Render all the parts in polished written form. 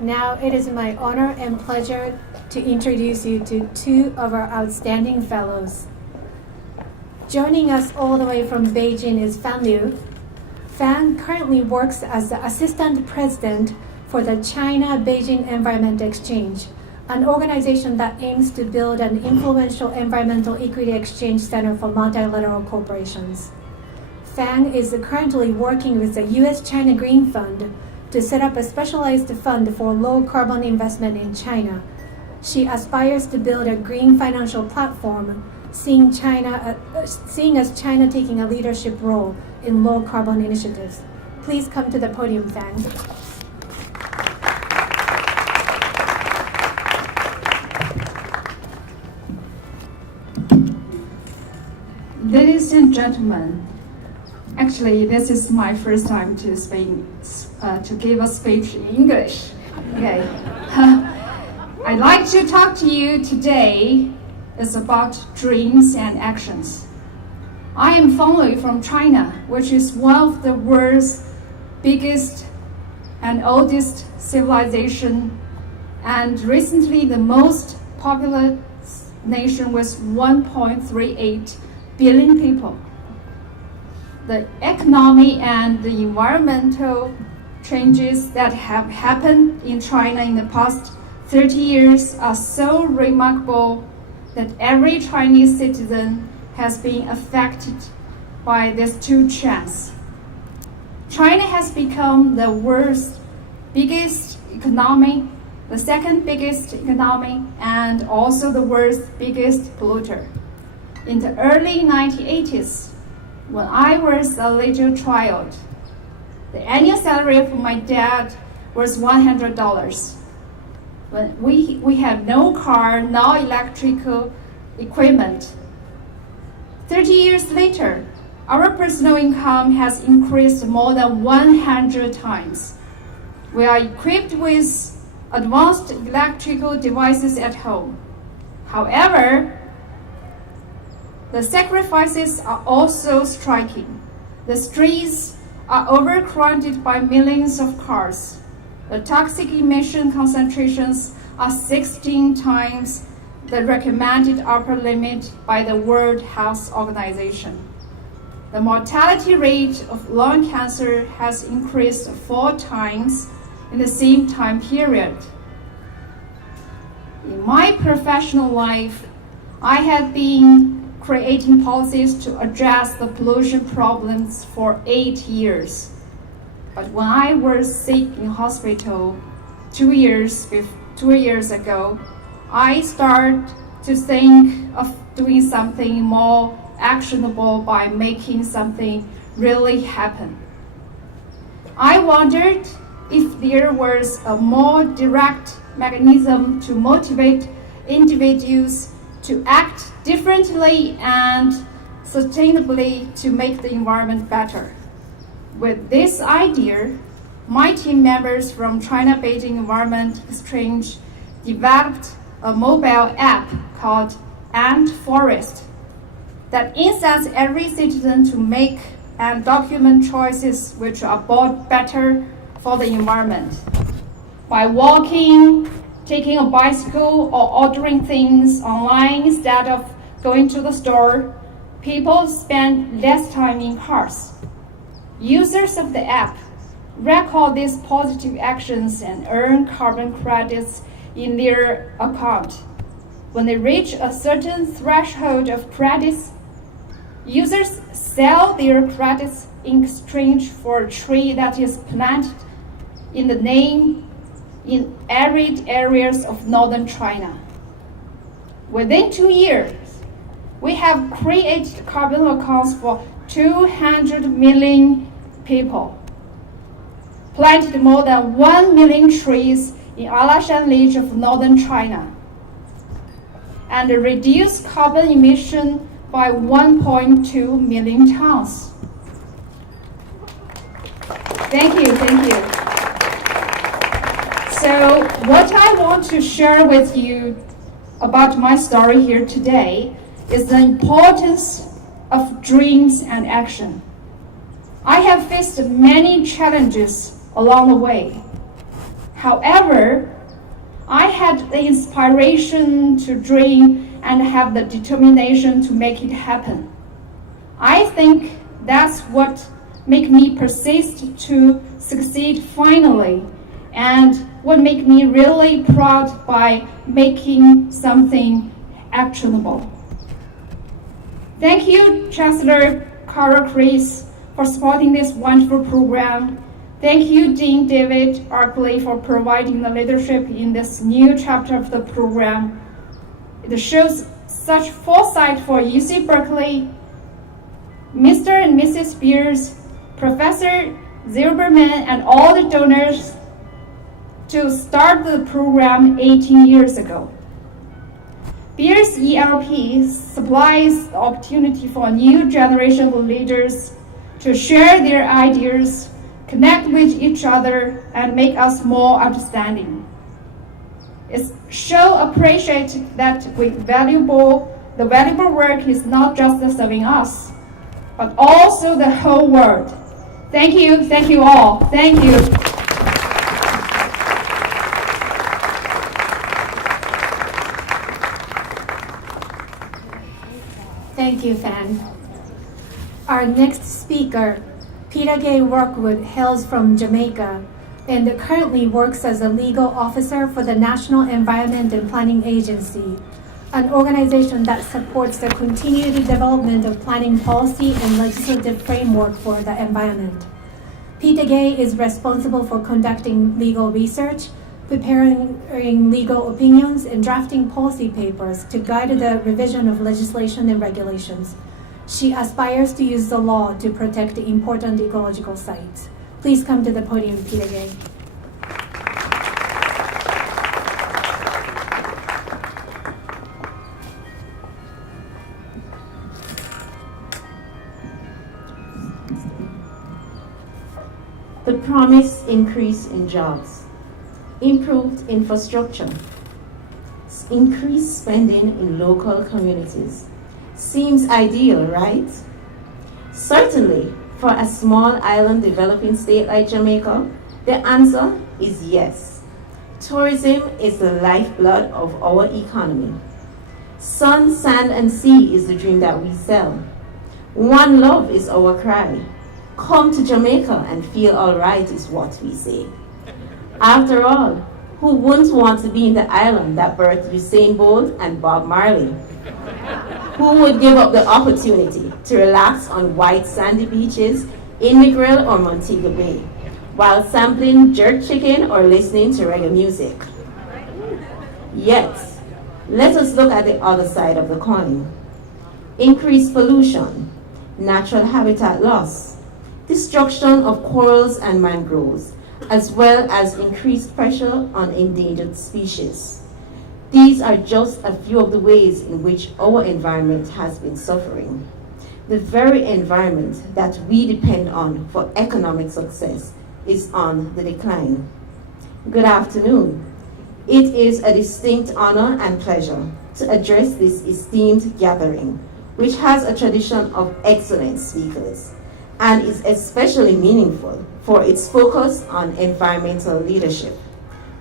Now it is my honor and pleasure to introduce you to two of our outstanding fellows. Joining us all the way from Beijing is Fan Liu. Fan currently works as the Assistant President for the China-Beijing Environment Exchange, an organization that aims to build an influential environmental equity exchange center for multilateral corporations. Fan is currently working with the U.S.-China Green Fund to set up a specialized fund for low-carbon investment in China. She aspires to build a green financial platform, seeing as China taking a leadership role in low-carbon initiatives. Please come to the podium, Fan. Ladies and gentlemen, actually, this is my first time to give a speech in English. Okay, I'd like to talk to you today is about dreams and actions. I am Fan Liu from China, which is one of the world's biggest and oldest civilization, and recently the most populous nation with 1.38 billion people. The economic and the environmental changes that have happened in China in the past 30 years are so remarkable that every Chinese citizen has been affected by these two trends. China has become the world's biggest economy, the second biggest economy, and also the world's biggest polluter. In the early 1980s, when I was a little child, the annual salary of my dad was $100. When we had no car, no electrical equipment. 30 years later, our personal income has increased more than 100 times. We are equipped with advanced electrical devices at home. However, the sacrifices are also striking. The streets are overcrowded by millions of cars. The toxic emission concentrations are 16 times the recommended upper limit by the World Health Organization. The mortality rate of lung cancer has increased 4 times in the same time period. In my professional life, I have been creating policies to address the pollution problems for 8 years. But when I was sick in hospital 2 years ago, I started to think of doing something more actionable by making something really happen. I wondered if there was a more direct mechanism to motivate individuals to act differently and sustainably to make the environment better. With this idea, my team members from China-Beijing Environment Exchange developed a mobile app called Ant Forest that incents every citizen to make and document choices which are both better for the environment. By walking, taking a bicycle, or ordering things online instead of going to the store, people spend less time in cars. Users of the app record these positive actions and earn carbon credits in their account. When they reach a certain threshold of credits, users sell their credits in exchange for a tree that is planted in arid areas of northern China. Within 2 years, we have created carbon accounts for 200 million people, planted more than 1 million trees in Alashan Village of northern China, and reduced carbon emission by 1.2 million tons. Thank you. So what I want to share with you about my story here today is the importance of dreams and action. I have faced many challenges along the way. However, I had the inspiration to dream and have the determination to make it happen. I think that's what makes me persist to succeed finally, and what makes me really proud by making something actionable. Thank you, Chancellor Cara Chris, for supporting this wonderful program. Thank you, Dean David Arkley, for providing the leadership in this new chapter of the program. It shows such foresight for UC Berkeley, Mr. and Mrs. Spears, Professor Zilberman, and all the donors to start the program 18 years ago. Beers ELP supplies the opportunity for a new generation of leaders to share their ideas, connect with each other, and make us more understanding. It's so appreciated that the valuable work is not just serving us, but also the whole world. Thank you all. Thank you. Thank you, Fan. Our next speaker, Peter Gay Rockwood, hails from Jamaica and currently works as a legal officer for the National Environment and Planning Agency, an organization that supports the continued development of planning policy and legislative framework for the environment. Peter Gay is responsible for conducting legal research, preparing legal opinions, and drafting policy papers to guide the revision of legislation and regulations. She aspires to use the law to protect important ecological sites. Please come to the podium, Peter Gay. The promised increase in jobs, improved infrastructure, increased spending in local communities. Seems ideal, right? Certainly, for a small island developing state like Jamaica, the answer is yes. Tourism is the lifeblood of our economy. Sun, sand, and sea is the dream that we sell. One love is our cry. Come to Jamaica and feel all right is what we say. After all, who wouldn't want to be in the island that birthed Usain Bolt and Bob Marley? Who would give up the opportunity to relax on white sandy beaches in Negril or Montego Bay while sampling jerk chicken or listening to reggae music? Yet, let us look at the other side of the coin. Increased pollution, natural habitat loss, destruction of corals and mangroves, as well as increased pressure on endangered species. These are just a few of the ways in which our environment has been suffering. The very environment that we depend on for economic success is on the decline. Good afternoon. It is a distinct honor and pleasure to address this esteemed gathering, which has a tradition of excellent speakers and is especially meaningful for its focus on environmental leadership.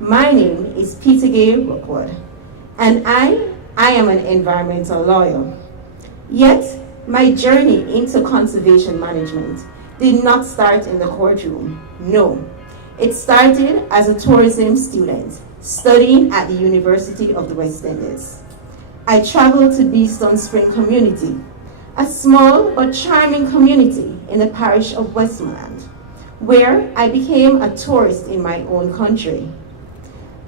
My name is Peter Gay Rookwood, and I am an environmental lawyer. Yet, my journey into conservation management did not start in the courtroom. No, it started as a tourism student studying at the University of the West Indies. I traveled to Beeston Spring Community, a small but charming community in the parish of Westmoreland, where I became a tourist in my own country.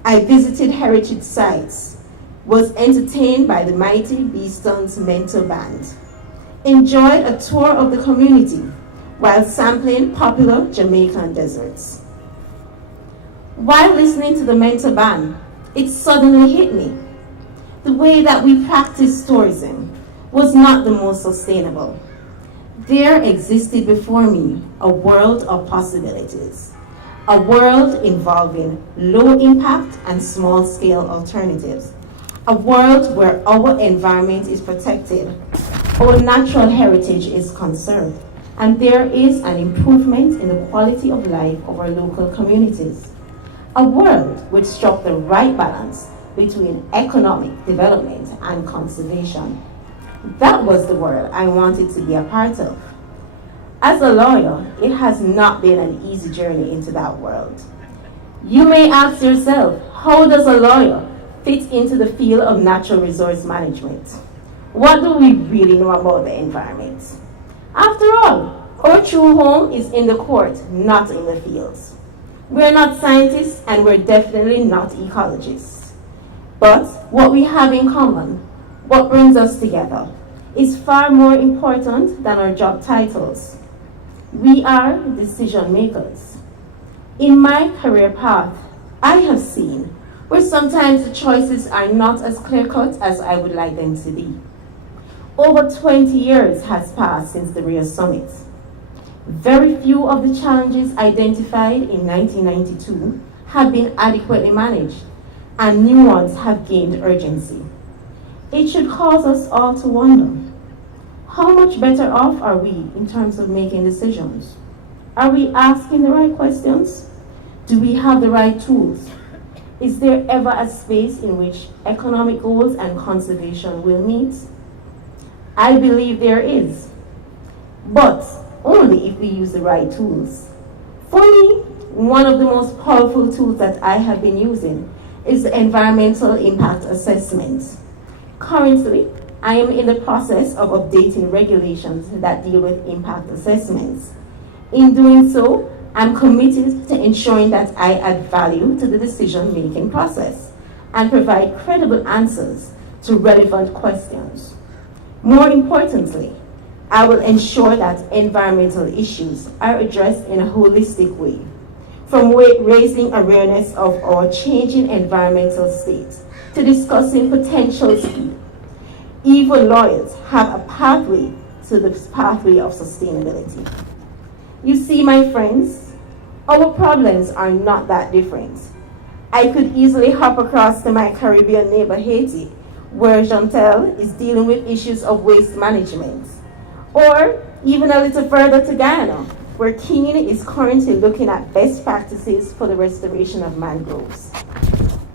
I visited heritage sites, was entertained by the mighty Beeston's Mental Band, enjoyed a tour of the community while sampling popular Jamaican desserts. While listening to the Mental Band, it suddenly hit me. The way that we practice tourism was not the most sustainable. There existed before me a world of possibilities, a world involving low impact and small scale alternatives, a world where our environment is protected, our natural heritage is conserved, and there is an improvement in the quality of life of our local communities. A world which struck the right balance between economic development and conservation. That was the world I wanted to be a part of. As a lawyer, it has not been an easy journey into that world. You may ask yourself, how does a lawyer fit into the field of natural resource management? What do we really know about the environment? After all, our true home is in the court, not in the fields. We're not scientists and we're definitely not ecologists. But what we have in common, what brings us together, is far more important than our job titles. We are decision makers. In my career path, I have seen where sometimes the choices are not as clear-cut as I would like them to be. Over 20 years has passed since the Rio Summit. Very few of the challenges identified in 1992 have been adequately managed, and new ones have gained urgency. It should cause us all to wonder, how much better off are we in terms of making decisions? Are we asking the right questions? Do we have the right tools? Is there ever a space in which economic goals and conservation will meet? I believe there is, but only if we use the right tools. For me, one of the most powerful tools that I have been using is the environmental impact assessment. Currently, I am in the process of updating regulations that deal with impact assessments. In doing so, I'm committed to ensuring that I add value to the decision-making process and provide credible answers to relevant questions. More importantly, I will ensure that environmental issues are addressed in a holistic way, from raising awareness of our changing environmental state to discussing potential speed. Even lawyers have a pathway to the pathway of sustainability. You see, my friends, our problems are not that different. I could easily hop across to my Caribbean neighbor Haiti, where Chantel is dealing with issues of waste management. Or even a little further to Ghana, where Keen is currently looking at best practices for the restoration of mangroves.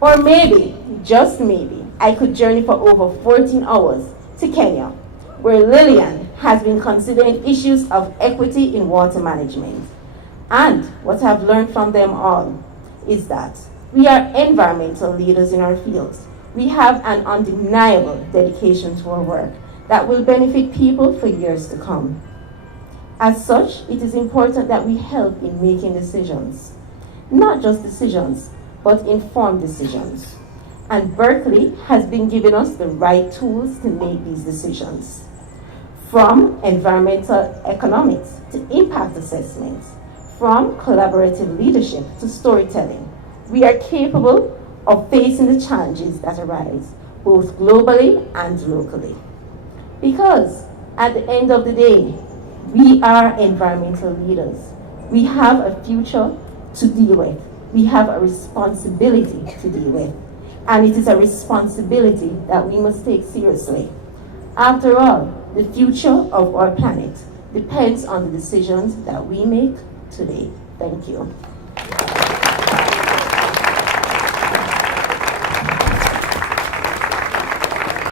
Or maybe, just maybe, I could journey for over 14 hours to Kenya, where Lillian has been considering issues of equity in water management. And what I've learned from them all is that we are environmental leaders in our fields. We have an undeniable dedication to our work that will benefit people for years to come. As such, it is important that we help in making decisions. Not just decisions, but informed decisions. And Berkeley has been giving us the right tools to make these decisions. From environmental economics to impact assessments, from collaborative leadership to storytelling, we are capable of facing the challenges that arise, both globally and locally. Because at the end of the day, we are environmental leaders. We have a future to deal with. We have a responsibility to deal with. And it is a responsibility that we must take seriously. After all, the future of our planet depends on the decisions that we make today. Thank you.